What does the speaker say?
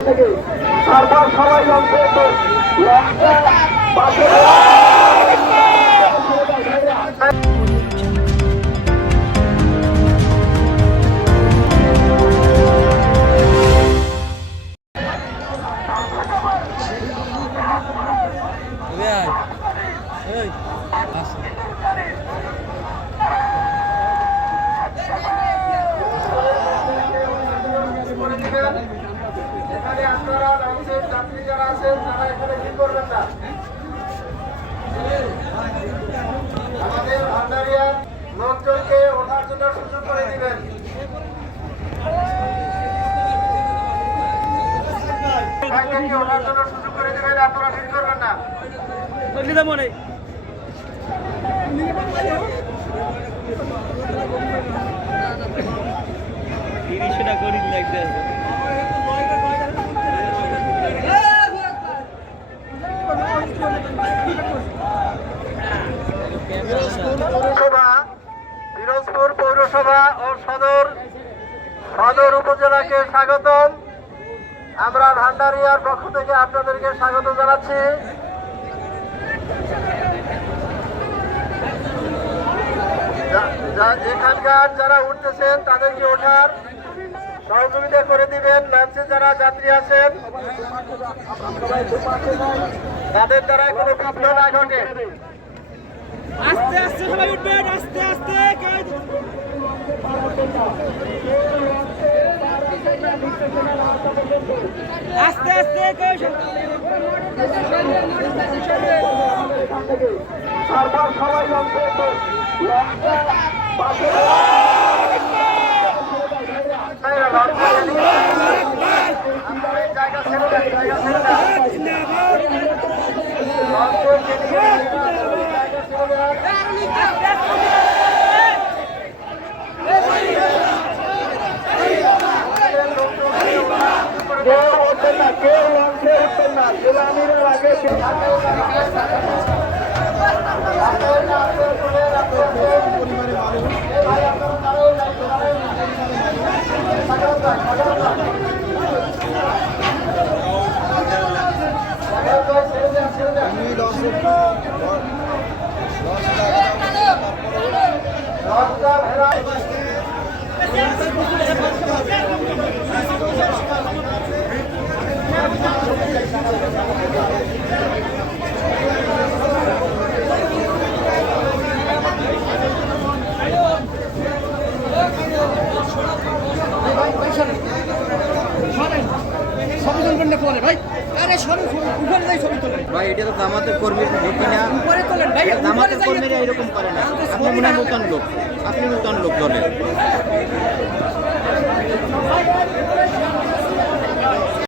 তারপর সবাই জানতে এখানে আপনারা লঞ্চের যাত্রী যারা আছেন তারা এখানে কি করবেন না। আমাদের ভান্ডারিয়ার লোকজনকে ওঠার জন্য সুযোগ করে দিবেন। ওঠার জন্য সুযোগ করে দিবেন, আপনারা ঠিক করবেন না। পিরোজপুর পৌরসভা ও সদর উপজেলাকে স্বাগতম। আমরা ভান্ডারিয়ার পক্ষ থেকে আপনাদেরকে স্বাগত জানাচ্ছি। এখানকার যারা উঠতেছেন তাদেরকে ওঠার সহযোগিতা করে দিবেন। লঞ্চে যারা যাত্রী আছেন তাদের দ্বারা কোনো বিঘ্ন না ঘটে। আস্তে আস্তে সবাই উঠবেন, আস্তে আস্তে আস্তে আস্তে তারপর সবাই জানতে জায়গা ছেড়ে দেন, জায়গা ছেড়ে দেন। কেউ উঠবেন না, কেউ লঞ্চে উঠবেন না। সেলামিনের আগে ভাই এটা তো জামাতের কর্মীর ঢুকি না, জামাতের কর্মীরা এরকম করে না। আপনি মনে হয় নতুন লোক, আপনি নতুন লোক দলের।